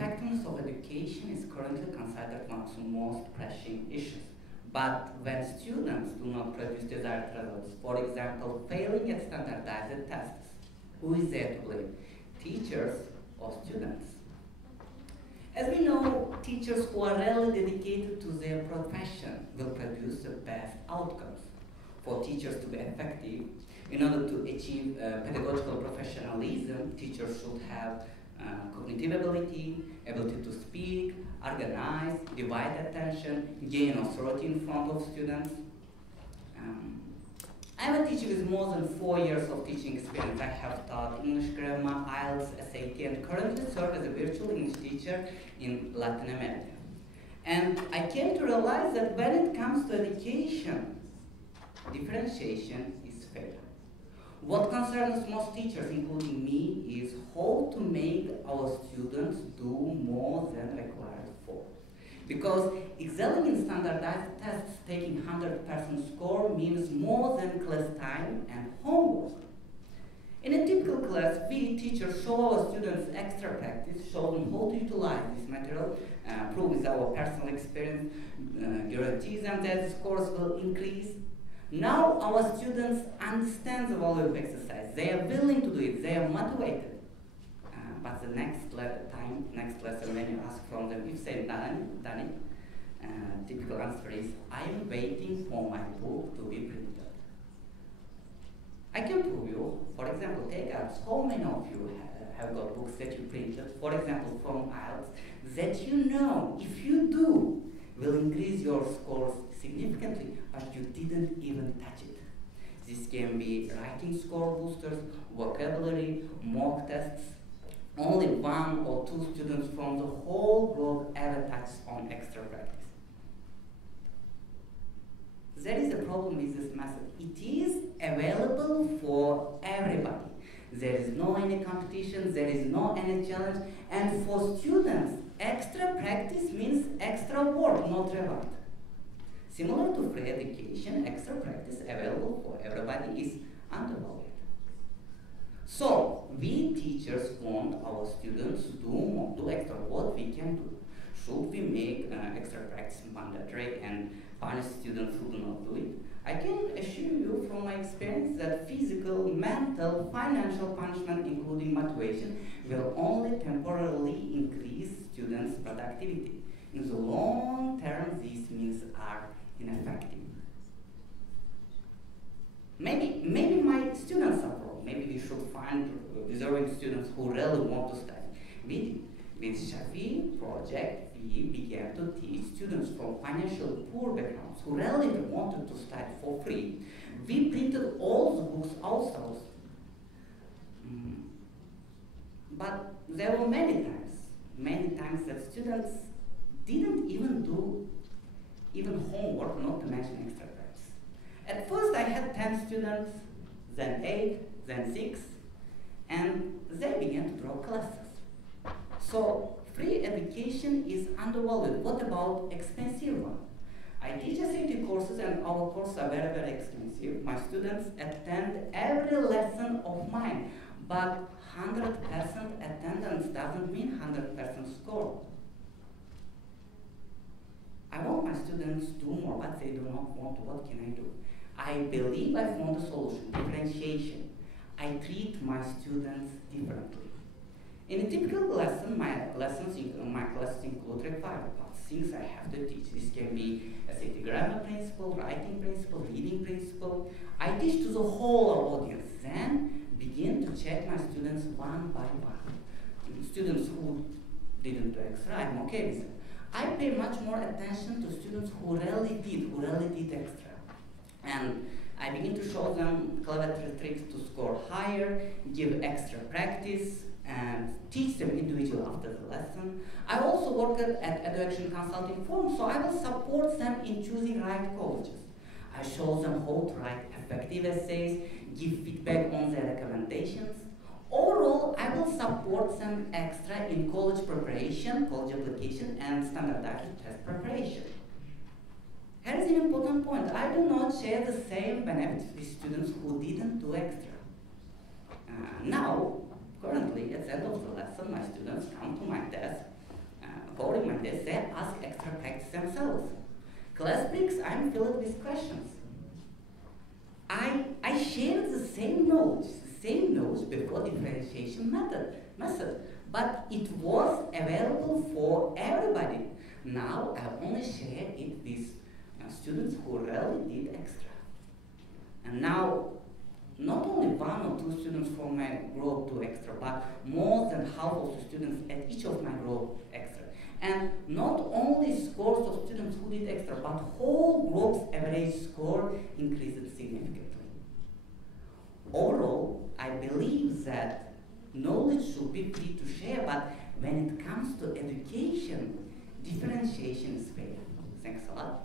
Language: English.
effectiveness of education is currently considered one of the most pressing issues. But when students do not produce desired results, for example, failing at standardized tests, who is there to blame? Teachers or students? As we know, teachers who are really dedicated to their profession will produce the best outcomes. For teachers to be effective, in order to achieve pedagogical professionalism, teachers should have cognitive ability, ability to speak, organize, divide attention, gain authority in front of students. I'm a teacher with more than 4 years of teaching experience. I have taught English grammar, IELTS, SAT, and currently serve as a virtual English teacher in Latin America. And I came to realize that when it comes to education, differentiation is fair. What concerns most teachers, including me, is how to make our students do more than required for. Because excelling in standardized tests, taking 100% score means more than class time and homework. In a typical class, we teachers show our students extra practice, show them how to utilize this material, prove with our personal experience, guarantees them that scores will increase. Now our students understand the value of exercise. They are willing to do it. They are motivated. But the next lesson, when you ask from them if they've done it, typical answer is, I am waiting for my book to be printed. I can prove you, for example, take us, how many of you have got books that you printed, for example, from IELTS, that you know, if you do, will increase your scores significantly, but you didn't even touch it. This can be writing score boosters, vocabulary, mock tests. Only 1 or 2 students from the whole group ever touched on extra practice. There is a problem with this method. It is available for everybody. There is no any competition, there is no any challenge, and for students, extra practice means extra work, not reward. Similar to free education, extra practice available for everybody is undervalued. So, we teachers want our students to do extra. What we can do? Should we make extra practice mandatory and punish students who do not do it? I can assure you from my experience that physical, mental, financial punishment, including motivation, will only temporarily increase students' productivity. In the long term, these means are ineffective. Maybe my students are wrong. Maybe we should find deserving students who really want to study. With Shafi project, we began to teach students from financially poor backgrounds who really wanted to study for free. We printed all the books ourselves. But there were many times that students didn't even do homework, not to mention extra practice. At first I had 10 students, then 8, then 6, and they began to drop classes. So free education is undervalued. What about expensive one? I teach SAT courses and our courses are very, very expensive. My students attend every lesson of mine, but 100% attendance doesn't mean 100% score. I want my students to do more, but they do not want to. What can I do? I believe I found a solution, differentiation. I treat my students differently. In a typical lesson, my classes include required parts, things I have to teach. This can be SAT grammar principle, writing principle, reading principle. I teach to the whole audience, then begin to check my students one by one. Students who didn't do extra, I'm okay with it. I pay much more attention to students who really did extra. And I begin to show them clever tricks to score higher, give extra practice, and teach them individually after the lesson. I also work at Education Consulting Forum, so I will support them in choosing right colleges. I show them how to write effective essays, give feedback on their recommendations. Overall, I will support them extra in college preparation, college application, and standardized test preparation. Here is an important point. I do not share the same benefits with students who didn't do extra. Now, currently, at the end of the lesson, my students come to my desk according to my test, they ask extra practice themselves. Class breaks, I'm filled with questions. I shared the same notes before differentiation method, but it was available for everybody. Now I only share it with students who really did extra. And now, not only one or two students from my group do extra, but more than half of the students at each of my group extra. And not only scores of students who did extra, but whole group's average score increased significantly. Overall, I believe that knowledge should be free to share, but when it comes to education, differentiation is fair. Thanks a lot.